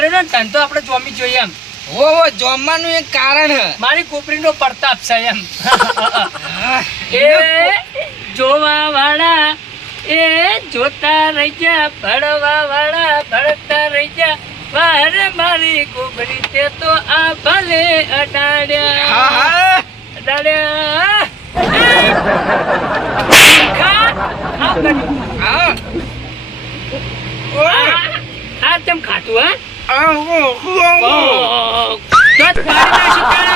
આરે ને તો આપણે જોમી જોઈએ એમ. ઓ ઓ જોમવાનું એક કારણ હ. મારી કોપરીનો પ્રતાપ છે એમ. એ જોવા વાળા એ જોતા રહી ગયા ભણવા વાળા ભણતા રહી ગયા વારે મારી કુપરી તે તો આ ભલે અડાડ્યા. હા અડાડ્યા. આ તેમ ખાતું હા?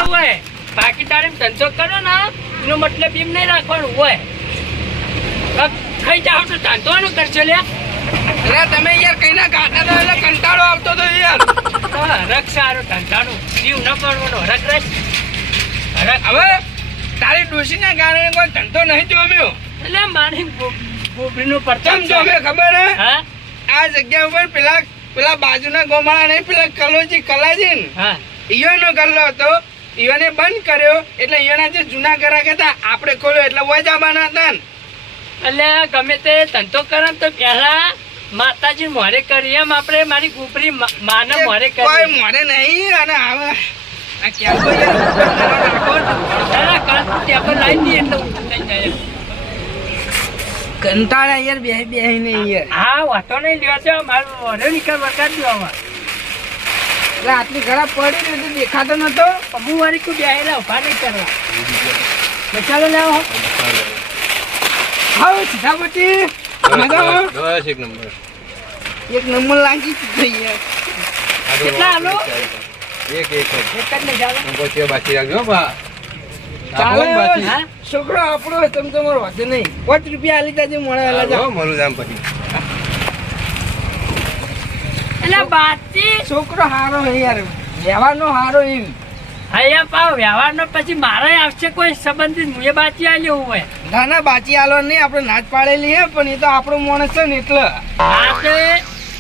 હોય બાકી તારે ધંધો કરો ને એનો મતલબ એમ નહીં રાખવાનું હોય ખાઈ જાવ તો ધંધો કરશે લે અરે તમે યાર કઈ ના ગાતા તો એટલે કંટાળો આવતો તો યાર હરક સારો ધંધાનું જીવ ન પડવાનો હરક રસ હરક હવે તારી ડોશીના કારણે કોઈ ધંધો નહીં જોમ્યો એટલે મારી ગોબરીનું પરચમ ચમ જોમે ખબર હા. આ જગ્યા ઉપર પેલા પેલા બાજુના ગોમાળા નહીં પેલા કલોજી કલાજી ને હા. ઈયોનો ગલ્લો હતો. ઈયોને બંધ કર્યો. એટલે ઈયોના જે જૂના ગ્રાહક હતા આપણે ખોલ્યો. એટલે વજાબાના હતા એટલે ગમે તે ધંધો કરે તો પહેલા માતાજી મોરે કરી. એમ આપણે મારી ગુપરી માને મોરે કોઈ કરી મોરે નહીં અને હવે આ ને. ટેબલ લાવી દઈએ એટલે થઈ જાય. કંટાળા યાર બે બે નહીં યાર. હા વાતો નહીં લ્યો છો મારો મોઢે નિકાલ વરસાદ દો આમાં. એટલે આટલી ખરાબ પડી ને તો દેખાતો નતો. અમુક વારી કોઈ બેહેલા ઊભા નહીં કરવા. તો ચાલો લેવો હાવ સીધા બસ એક નંબર. એક નંબર લાગી થઈ યાર. કેટલા આલો? એક એક જ. એક જ નહીં ચાલો બાકી રાખજો હો બા. ચાલે? છોકરો આપણો તમ તમારો મારો વાંધો નહીં. પાંચ રૂપિયા આલી મોડા વેલા હાલો, જાઓ મળું જામ પછી. એટલે બાતી છોકરો હારો હે યાર. વ્યવહારનો હારો એમ. અહીંયા પાવ વ્યવહારનો પછી મારે આવશે કોઈ સંબંધિત? મુએ બાચી આલ્યો હોય. ના ના બાચી આલો નહીં. આપણે નાચ પાડેલી હે પણ એ તો આપણો માણસ છે ને એટલે. આ તે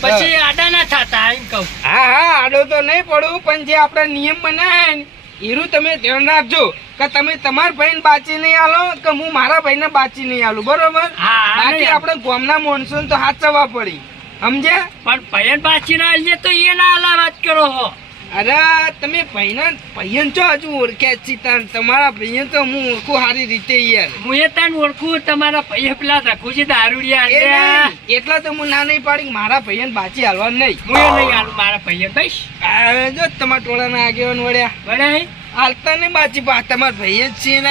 પછી આડા ના થતા એમ કહું. હા હા આડો તો નહીં પડું પણ જે આપણા નિયમ બનાવ્યા ને એનું તમે ધ્યાન રાખજો કે તમે તમારા ભાઈને બાચી નહીં આલો કે હું મારા ભાઈને બાચી નહીં આલું બરોબર? બાકી. આપણે ગામના માણસો તો હાચવા પડી. સમજ્યા? પણ પૈયન બાચી ના આલીએ તો એ ના આલા વાત કરો હો. અરે તમે ભાઈના ભાઈયન છો હજુ ઓળખ્યા જ છી તાન. તમારા ભાઈયન તો હું ઓળખું સારી રીતે યાર. હું એ તને ઓળખું તમારા પૈયે પેલા રઘુજી દારૂડિયા એ એટલા તો હું ના નહીં પાડી મારા ભાઈયન બાચી હાલવા નહીં. મુએ નહીં હાલ મારા બસ. આ જો તમારા ટોળાના આગેવાન વળ્યા. વળ્યા હાલતા નહીં બાચી પા તમારા ભાઈ જ છીએ ને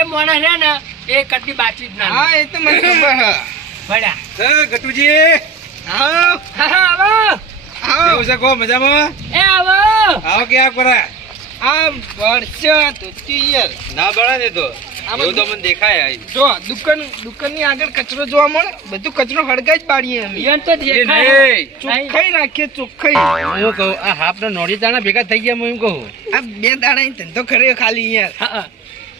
એ મોણા છે ને એ કદી બાચી જ ના હા એ તો મને ખબર હે. ગટુજી. હા હા આવો. આવો છે કહો મજામાં? એ આવો. આવો કે આ યાર ના બળા ને તો. એવું તો મને દેખાય. જો દુકાન દુકાનની આગળ કચરો જોવા મળે? બધું કચરો હળગાઈ જ પાડીએ અમે. ઈયોને તો દેખાય. ચોખ્ખાઈ રાખીએ ચોખ્ખાઈ. હું કહું આ હાફ નોડી દાણા ભેગા થઈ ગયા હું એમ કહું. આ બે દાણા ધંધો કર્યો ખાલી યાર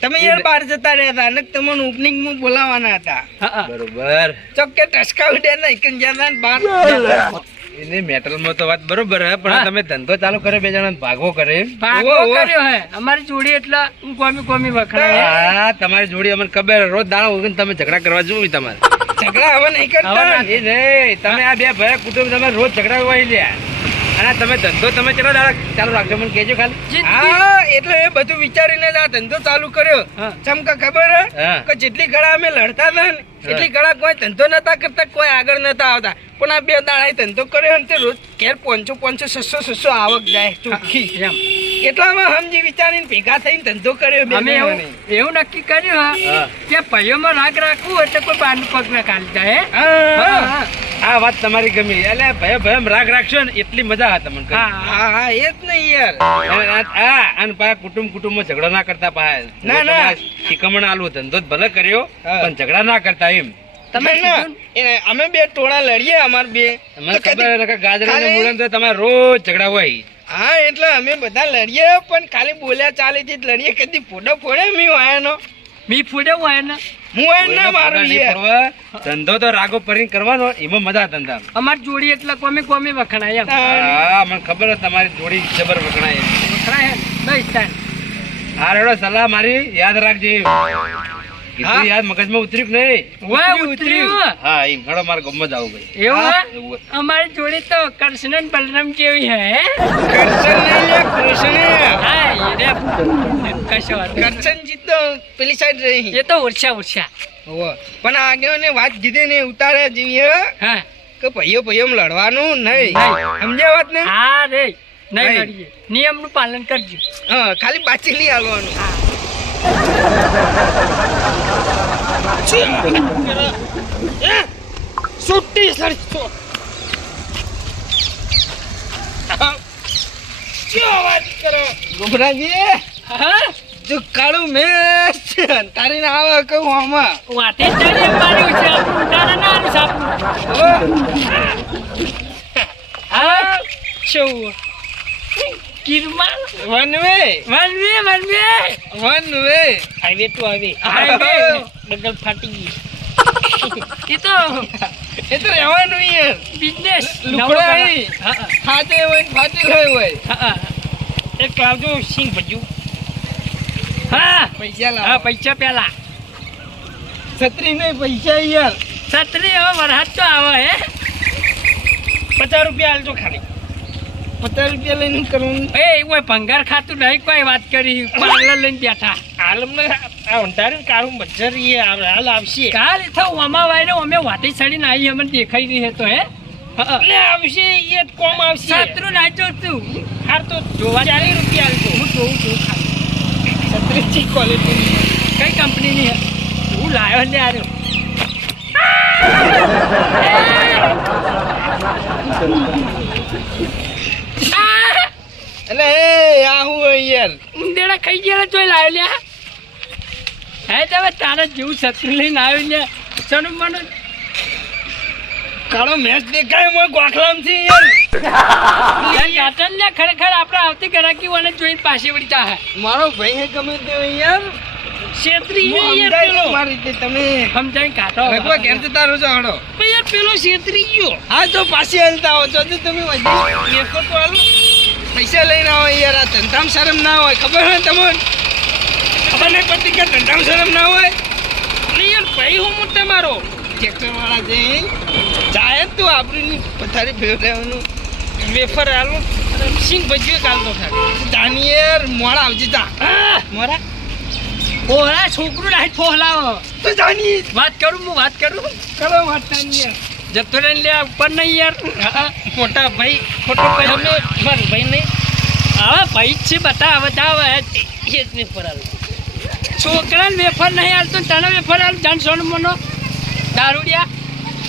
તમે યાર બહાર જતા રહ્યા હતા અને તમને ઓપનિંગમાં બોલાવાના હતા. બરોબર. ચોક્કે ટસકા ઉડ્યા નહીં કે જ્યાં બહાર એને મેટલમાં તો વાત બરોબર હે પણ તમે ધંધો ચાલુ કરે બે જણા ભાગો કરે ભાગો. કર્યો હે. અમારી જોડી એટલે હું કોમી કોમી વખણાય હા. તમારી જોડી અમને ખબર રોજ દાડો ઉગીને તમે ઝઘડા કરવા જોવી તમારે. ઝઘડા હવે નહીં કરતા. એ નહીં તમે આ બે ભાઈ કુટુંબ તમે રોજ ઝઘડા હોય લ્યા. આ તમે ધંધો તમે ચલો દાડા ચાલુ રાખજો મને કેજો ખાલી. હા એટલે એ બધું વિચારીને આ ધંધો ચાલુ કર્યો. ચમકા ચમ કે ખબર હે? કે જેટલી ઘડા અમે લડતા હતા ને એટલી ઘડા કોઈ ધંધો નતા કરતા કોઈ આગળ નતા આવતા. પણ આ બે દાડા ધંધો કર્યો ને તે રોજ ઘેર પાંચસો પાંચસો છસો છસો આવક જાય ચોખ્ખી. એમ. એટલામાં સમજી વિચારીને ભેગા થઈને ધંધો કર્યો અમે એવું એવું નક્કી કર્યું હા હા. કે ભાઈઓમાં રાગ રાખવું એટલે કોઈ બારનું પગ ના કાઢી જાય હે? હા, હા, હા. હા. આ વાત તમારી ગમી એટલે ભય ભયમ રાગ રાખશો ને એટલી મજા આવે તમને હા, હા. હા હા એ જ નહીં યાર આ- આ અને પાછા કુટુંબ કુટુંબમાં ઝઘડો ના કરતા પાછા ના, ના. શિકમણ આલુ ધંધો જ ભલે કર્યો હા. પણ ઝઘડા ના કરતા એમ તમે અમે બે ટોળા લડીએ અમાર બે તમને ખબર હે ને કે ગાજરા ને ખાલી- મૂળા તો તમારે રોજ ઝઘડા હોય હા એટલે અમે બધા લડીએ પણ ખાલી બોલ્યા ચાલીથી જ લડીએ. કદી ફોટો ફોડે મી વાયનો. મી ફોડે હોય હું એમ ના મારું યાર ધંધો તો રાગો પરીને કરવાનો એમાં મજા ધંધા અમારી જોડી એટલે કોમી કોમી વખણાય એમ. હા. મને ખબર હે તમારી જોડી જબર વખણાય વખણાય હે? બસ તાન. હા સલાહ મારી યાદ રાખજે. કીધું યાર મગજમાં ઉતર્યું નહીં? વાહ ઉતર્યું, ઉતર્યું? હા એ ઘણો મારા ગમત આવું ભાઈ એવું હા, હે? એવું અમારી જોડે તો કૃષ્ણ બલરામ જેવી હે હે? નહીં લે કૃષ્ણ હા રે કશો વાંધો તો પેલી સાઈડ રહી. એ તો ઓછા ઓછા હોવે. પણ આગેવાને વાત કીધી ને ઉતારે જેવી હા. કે ભાઈઓ ભાઈઓ લડવાનું નહીં. સમજ્યા વાત ને? હા રે નહીં. લડીએ. નિયમનું પાલન કરજો. હા ખાલી બાચી નહીં હાલવાનું. સુટ્ટી સર શું વાત કરો? ગોબરાજી હા? જો કાળું મેં તારી ના આવે કહું આમાં વાતે માર્યું છે તારા ના આનું સાપનું હા શું કિરમા one way one way. One way. One way highway to highway. Highway. ડગલ ફાટી ગઈ. એ તો એ તો રહેવાનું યાર બિઝનેસ. લુગડા અહીં. ફાટે હોય ને ફાટેલ હોય હોય. એક લાવજો સિંગ ભજ્યું. હા. પૈસા હા પૈસા પેલા. છત્રી નહીં પૈસા યાર છત્રી હવે વરસાદ તો આવે હે. પચાસ રૂપિયા હાલજો ખાલી. પચાસ રૂપિયા લઈને કરું કરવાનું. એ કોઈ ભંગાર ખાતું નહીં કોઈ વાત કરી. પાર્લર લઈને બેઠા. હાલ અમને આ અંધારે કાળું બજાર હાલ આવશે. કાલ તો ઓમાં વાયરે અમે વાટી ચડીને આવી અમને દેખાઈ રહી તો હે? એટલે આવશે એ કોમ આવશે. સાતરું નાચો તું. હાર તો જોવા ચાલીસ રૂપિયા આલજો. હું જોઉં છું. ખાલી ક્વોલિટી કઈ કંપનીની હે લાયો ને આર્યો એટલે એ આ હું યાર ઉંદેડા ખાઈ ગયા જોઈ લાવ્યો લ્યા. હે તમે તારા જેવું શત્રુ લઈને આવ્યો લ્યા. સનું મને કાળો મેચ દેખાય મોય છે યાર. યાતન ને ખરેખર આપણે આવતી ગરાકી વાને જોઈને પાછી વળી તા મારો ભાઈ હે ગમે તે યાર. હું સમજાય મારી રીતે તમે. સમજાઈ કાઢો કોઈ ઘેર જતા રહો છો હડો. યાર પેલો છેતરી ગયો. હા તો પાછી હલતા હો છો તો તમે વધી તો હાલો પૈસા લઈને આવો યાર. આ ધંધામ શરમ ના હોય. ખબર હોય તમને? ખબર નહીં પડતી કે ધંધામ શરમ ના હોય? અરે યાર ભાઈ હું તમારો ટ્રેક્ટરવાળા જે જાય તું આપણી પથારી ફેરવવાનું વેફર આલુ. સિંગ ભજીયો કાલ તો જાની દાનિયર મોડા આવજી તા મોરા ઓરા છોકરું લાઈ ફોહલાવો તો જાની. વાત કરું હું વાત કરું? કરો વાત યાર. જતો રહીને લે ઉપર નહીં યાર. મોટા ભાઈ ખોટો ભાઈ અમે મારો ભાઈ નહીં. હા ભાઈ છે બતા બતાવે એ જ વેફર આલું. છોકરાને વેફર નહીં આલતો તને વેફર આલ જાણ સોનું મનો. દારૂડિયા.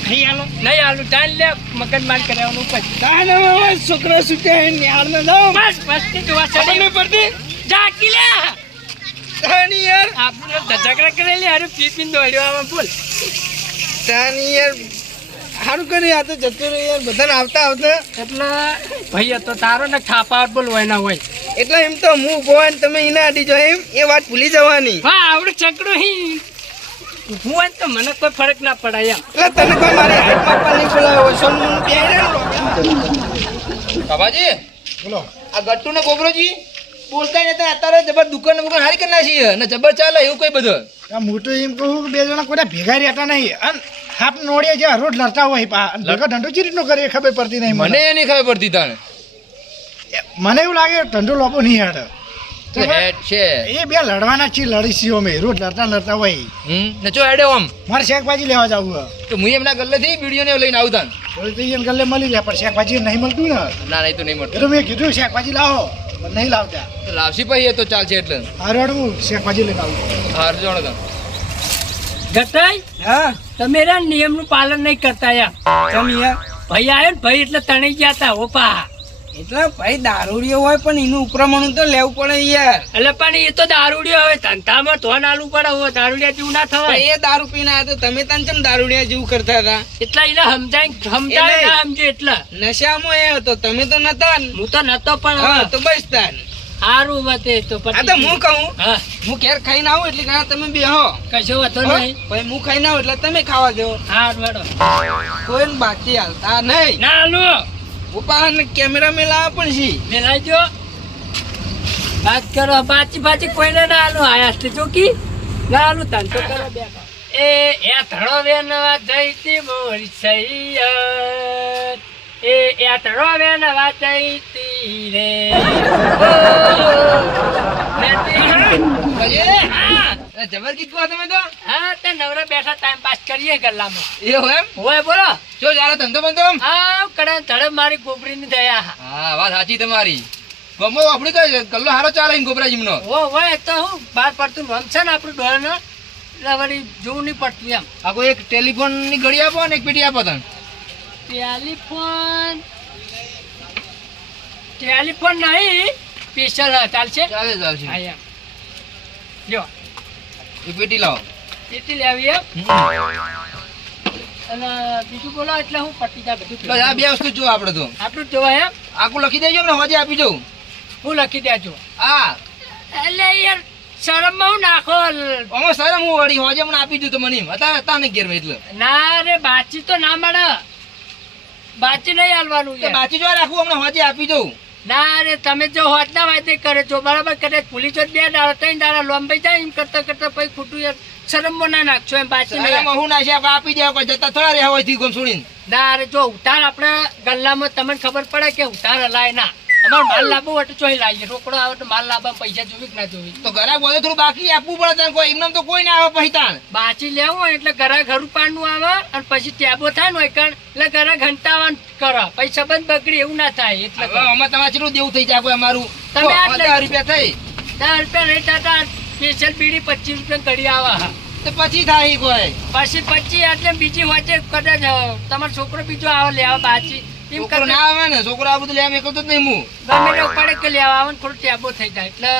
નહીં આલો. નહીં આલું જાણ લે મગજ માર કરાવવાનું પછી છોકરા છૂટ્યા ને જાઓ. બસ બસથી જોવા ચડી. પડતી? જાકી લે તાની યાર. આપણે ધજાકડા કરેલી હારું પી પીને દોડ્યો આમાં બોલ. તાની યાર સારું કર્યું આ તો જતો રહ્યો યાર. બધાને આવતા આવતા. એટલે ભાઈ હતો તારો ને થાપા બોલ હોય ના હોય. એટલે એમ તો હું ઊભો હોય ને તમે એના અડી જો એમ એ વાત ભૂલી જવાની. હા આવડે ચકડું હી. ઊભું હોય તો મને કોઈ ફરક ના પડે એમ. એટલે તને કોઈ મારે હાઈટ માપવા નહીં બોલાવ્યો સોનું મોનું પહેરે ને બાબાજી બોલો. આ ગટ્ટુ ને ગોબરોજી? બોલતા નહીં નતા અત્યારે જબર દુકાન બુકાન હારી કરી નાખી ને જબર ચાલે એવું કઈ બધું. આ મોટું એમ કહું કે બે જણા કોઈ ભેગા રહેતા નહીં. અને હાપ નોડીએ જે રોડ લડતા હોય પા અને ભેગો ધંધો ચી રીતનો કરે ખબર પડતી નહીં મને. એ નહીં ખબર પડતી તને મને એવું લાગે ધંધો લોબો નહીં હેડ. તો હેડ છે. એ બે લડવાના છીએ લડીશી અમે રોજ લડતા લડતા હોય. ને ચો હેડે ઓમ? મારે શાકભાજી લેવા જવું તો હું એમના ગલ્લેથી વીડિયો ને લઈને આવતા તો તો ગલ્લે મળી જાય પણ શાકભાજી નહીં મળતું ને. ના નહીં તો નહીં મળતું. તો મેં કીધું શાકભાજી લાવો. પણ નહીં લાવતા. લાવશી પછી એ તો ચાલશે એટલે. હારું શેકભાજી લઈને આવું. હાર જોડો તો. હા? તમે નિયમનું પાલન નહીં કરતા યાર. તમે યાર? ભાઈ આવ્યો ને ભાઈ એટલે તણી ગયા હતા ઓપા. એટલે ભાઈ દારૂડિયો હોય પણ એનું ઉપરમણું તો લેવું પડે યાર. એટલે પણ એ તો દારૂડિયો હવે ધંધામાં તો નાલું પડે હોય દારૂડિયા જેવું ના થવાય. એ દારૂ પીને આવ્યો તો તમે તન ચમ દારૂડિયા જેવું કરતા હતા? એટલે એને સમજાય સમજાય ના સમજે એટલે. નશામાં એ હતો તમે તો નતા હું તો નતો પણ હા તો બસ તાન. સારું વતે તો આ તો હું કહું હા. હું ઘેર ખાઈને આવું એટલે ઘણા તમે બે હો. કશો વાતો નહીં. ભાઈ હું ખાઈને આવું એટલે તમે ખાવા દેવો હા વડો કોઈ બાકી હાલતા નહીં. ના આલુ ઉપા ને કેમેરા મેલા પણ છે. મેલાજો વાત કરો બાચી બાચી કોઈને ના આલુ આયા છે ચોકી લાલું તો કરો બે એ એ ધડો વેનવા જઈતી મોરી સૈયદ. એ એ ધડો વેનવા જઈતી રે. અરે જબર કહો તમે તો? હા તે નવરા બેઠા ટાઈમ પાસ કરીએ ગલ્લામાં. એવું એમ? હોય બોલો. જો ચાલે ધંધો બંધો હા કડા ધડે મારી ગોબરીની દયા હા. વાત સાચી તમારી. ગમો આપણી તો ગલ્લો હારો ચાલે ને ગોબરાજીમનો ઓ હોય તો હું બાર પડતું છે ને આપણું ડોળનો? એટલે વળી જોવું નહીં પડતું એમ. આખો એક ટેલિફોનની ઘડી આપો ને એક પેટી આપો તને. ટેલિફોન? ટેલિફોન નહીં સ્પેશિયલ ચાલશે? ચાલે ચાલશે. હા એમ. જો એક પેટી લાવો. પેટી લેવી અને બીજું બોલો એટલે હું પટી જા બધું બસ આ બે વસ્તુ જો આપણે તો. આપણું જોવા એમ? આખું લખી દેજો ને હોજે આપી દઉં. હું લખી દેજો. હા. એટલે યાર શરમમાં હું નાખો. ઓમો શરમ હું વળી હોજે મને આપી દઉં તો મને હતા હતા ને ઘેર એટલે. ના રે બાચી તો ના મળે. બાચી નહીં હાલવાનું બાચી જોવા રાખવું હમણાં હોજે આપી દઉં. ના રે તમે જો હોટના વાતે કરે છો બરાબર? કદાચ પોલીસો બે દાડા ત્રણ દાડા લોંબાઈ જાય એમ કરતા કરતા પછી ખોટું યાર શરમમાં ના નાખશો એમ પાછી હું નાખી આપે આપી દેવા કોઈ જતા થોડા હોયથી ગમ છોડીને ના રે જો ઉતાર આપણે ગલ્લામાં તમને ખબર પડે કે ઉતાર હલાય ના. અમારે માલ લાવવો હોય તો ચોઈ લાવીએ. રોકડો આવે તો માલ લાવવા પૈસા જોવી કે ના જોવી? તો ઘરે બોલે થોડું બાકી આપવું પડે તને કોઈ? એમને તો કોઈ ના આવે પછી તાણ બાચી લેવું હોય એટલે ઘરા ઘરું પાડનું આવે અને પછી ટેબો થાય ને એકણ એટલે ઘરા ઘંટાવાન કરો. પછી બંધ બગડી એવું ના થાય એટલે અમે તમારે કેટલું દેવું થઈ જાય? કોઈ અમારું તમે હજાર રૂપિયા થઈ. દસ રૂપિયા નહીં થતા સ્પેશિયલ બીડી પચીસ રૂપિયા કરી આવે તો પછી થાય કોઈ? પછી પચી એટલે બીજી વચ્ચે કદાચ તમારો છોકરો બીજો આવે લેવા બાચી. છોકરો ના આવે ને છોકરો આ બધું લેવા એકલતો જ નહીં હું ગમે તે ઉપાડે કે લેવા આવે ને થોડું ટેબો થઈ જાય. એટલે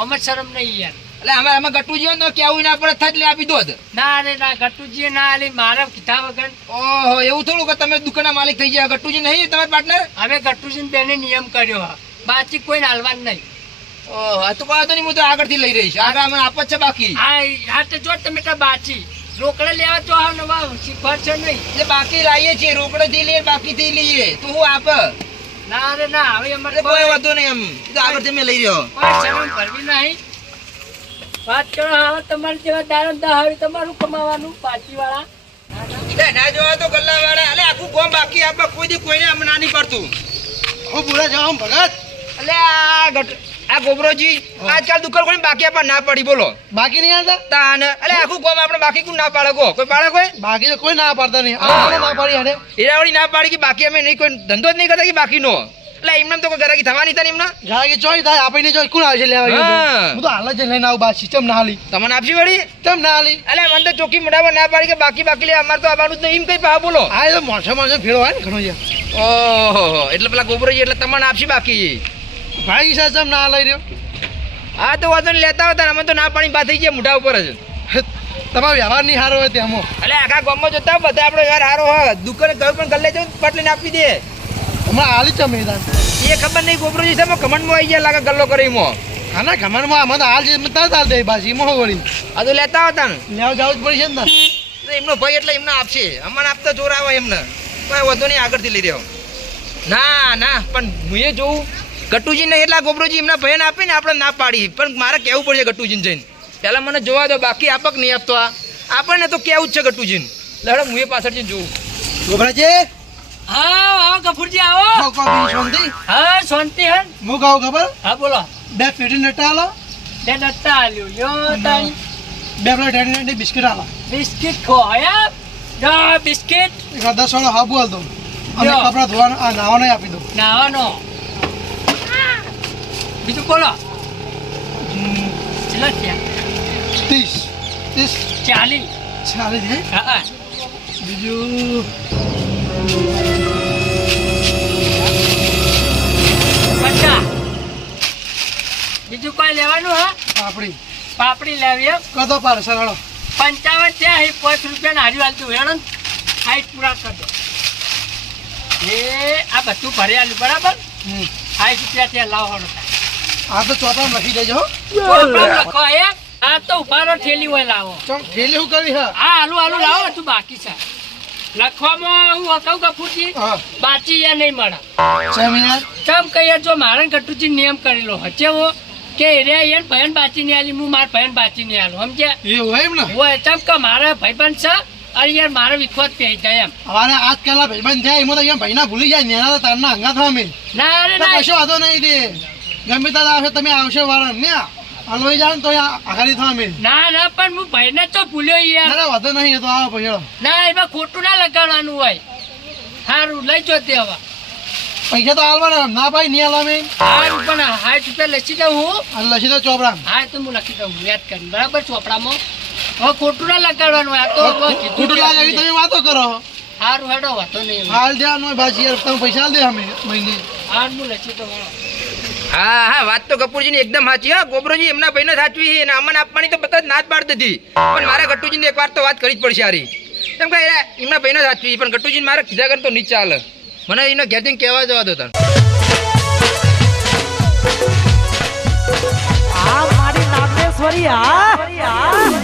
ઓમ શરમ નહીં યાર. એટલે અમારે આમાં ગટુ જીવો ને તો કેવું ના પડે થાય એટલે આપી દો જ. ના રે ના ગટુજી ના આલી મારા કીધા વગર. ઓહો એવું થોડું કે તમે દુકાનના માલિક થઈ ગયા ગટુજી નહીં તમારા પાર્ટનર અમે ગટુજી બેને નિયમ કર્યો બાકી કોઈને હાલવાનું નહીં. ઓહો તો કહો તો નહીં હું તો આગળથી લઈ રહીશ. આગળ અમને આપત છે બાકી. હા હા તો જો તમે તો બાચી રોકડે લેવા તો હા નવા શીખવાડ છે નહીં. એટલે બાકી લાવીએ છીએ રોકડે થી લઈએ બાકી થી લઈએ. તો હું આપ? ના રે ના હવે અમારે કોઈ વાંધો નહીં એમ. તો આગળથી મેં લઈ રહ્યો. શરમ કરવી નહીં. વાત કરો હવે તમારે જેવા દારણ હવે તમારું કમાવાનું બાચી વાળા એટલે ના જોવા તો ગલ્લા વાળા એટલે આખું ગોમ બાકી આપવા કોઈ દી કોઈને આમ ના નહીં પડતું. હું પૂરા આમ ભગત એટલે આ ગટ આ ગોબરોજી આજકાલ દુકાન કોઈ બાકી આપવા ના પડી બોલો. બાકી નહીં આવતા? તાન એટલે આખું કોમ આપણે બાકી કોણ ના પાડે? કો કોઈ પાડે કોઈ? બાકી તો કોઈ ના પાડતા નહીં. આપણે ના પાડી હારે. એરાવડી ના પાડી કે બાકી અમે નહીં કોઈ ધંધો જ નહીં કરતા કે બાકીનો? એટલે એમને તો કોઈ ગરાકી થવાની થાય ને એમને? જાગે ચોઈ થાય આપણે જોઈ કોણ આવશે લેવા હા. હું તો હાલ જ લઈને આવું બા સિસ્ટમ ના હાલી? તમને આપશી વળી? કેમ ના હાલી? એટલે મને તો ચોકી મોઢામાં ના પાડી કે બાકી બાકી લે અમારે તો આવવાનું જ નહીં. એમ કઈ પા બોલો. આ તો માણસો માણસો ફેરો હોય ને ઘણો ઓહો એટલે પેલા ગોબરો એટલે તમને આપશી બાકી. ભાઈ સાહેબ કેમ ના લઈ રહ્યો. આ તો વાંધો લેતા હતા અમે તો ના પાણી પાથી ગયા મોઢા ઉપર જ. તમારો વ્યવહાર નહીં સારો હોય તેમાં એટલે આખા ગામમાં જોતા બધા આપણો યાર હારો હોય. દુકાને ગયું પણ ગલ્લે જવું પટલીને આપી દે. હમણાં હાલી છે મેદાન. એ ખબર નહીં ગોબરોજી સાહેબ કમંડમાં આવી ગયા લાગે ગલ્લો કરી મો આના ખમણમાં આમાં તો હાલ છે તાર તાર દે બાજી મોહ વળી? આ તો લેતા હતા ને. લેવા જવું જ પડશે ને એમનો ભાઈ એટલે એમને આપશે. અમને આપતા જોર આવે એમને. કોઈ વધુ નહીં આગળથી લઈ રહ્યો. ના ના પણ હું એ જોઉં ગટુજી ને એટલા ગોબરોજી એમના ભાઈને આપીને આપણે ના પાડી. પણ મારે કહેવું પડશે ગટુજીને જઈને. પહેલા મને જોવા દો બાકી આપક નહીં આપતો આ. આપણને તો કેવું જ છે ગટુજીને. લડો હું એ પાછળ જઈને જોઉં. ગોબરાજી? હા આવો ગફુરજી આવો. શાંતિ. હા શાંતિ હે. હું કહું ખબર? હા બોલો. બે પેટી નટા આલો. બે નટા આલ્યો. યો તાઈ બે પેલા ટેડી ટેડી બિસ્કિટ આલો. બિસ્કિટ ખો હયા જો બિસ્કિટ. એક દસ વાળો હાબુ આલ દો અને. કપડા ધોવાનો આ નાવાનો આપી દો નાવાનો. બીજું બોલો. કેટલા ત્રીસ. ત્રીસ. ચાલીસ. ચાલીસ હા? હા બીજું. બીજું કોઈ લેવાનું હા? પાપડી. પાપડી લેવી એમ કદો પાર્સલ હાલો. પંચાવન થયા એ પાંચ રૂપિયા હારી હાલતું હેડો સાઈઠ પૂરા કરજો એ આ બધું ભરી બરાબર? હમ. સાઈઠ રૂપિયા ત્યાં લાવો હળો આ તો ચોપડા લખી દેજો લખો એ આ તો ઉભારો ઠેલી હોય લાવો. ઠેલી હું કરી હા? આલુ આલુ લાવો તું બાકી છે. લખવામાં હું કહું કપૂરજી બાચી યા નહીં મળે. ચમ કહીએ જો મારે કટુજી નિયમ કરેલો હચેવો કે રે એને ભયન બાચી નહીં આલી હું મારા ભયન બાચી નહીં આલું સમજ્યા? એવું એમ ને? હોય ચમ કે મારે ભાઈબંધ છે અરે યાર મારે વિખવાદ પહેરી જાય એમ. અમારે આજકાલ આ ભાઈબંધ થયા એમાં તો અહીંયા ભાઈના ભૂલી જાય નેના તો તારના હંગા થવા મેં ના અરે ના. કશો વાંધો નહીં તે. ગમે ત્યારે આવશે તમે આવશે વાળા ને અલવાઈ જાવ તો આઘાડી થવા મેં ના ના પણ હું ભાઈને તો ભૂલ્યો યાર. ના વાંધો નહીં એ તો આવો પછી ના એમાં ખોટું ના લગાડવાનું હોય. સારું લઈ જો તે હવે. પૈસા તો હાલવાના ના ભાઈ નહીં હાલવા મેં સારું પણ હાઠ રૂપિયા લખી દઉં હું. અને લસી તો ચોપડા હા તો હું લખી દઉં યાદ કરીને બરાબર ચોપડામાં. હવે ખોટું ના લગાડવાનું આ તો ખોટું લાગે તમે વાતો કરો. સારું હેડો વાતો નહીં. હાલ ધ્યાન હોય યાર તમે પૈસા દે અમે મહિને. હાલ હું લખી દઉં. હા હા, વાત તો કપૂરજીની એકદમ સાચી. હા, ગોબરોજી એમના ભાઈને સાચવી અને અમને આપવાની તો બધા જ ના જ પાડતી હતી પણ મારે ગટ્ટુજીને એકવાર તો વાત કરી જ પડશે હારી. કેમ કે એમના ભાઈને સાચવી. પણ ગટ્ટુજીને મારે કીધા કર તો નહીં ચાલે. મને એનો ઘેર જઈને કહેવા જવા દો તને આ મારી નાગેશ્વરી આ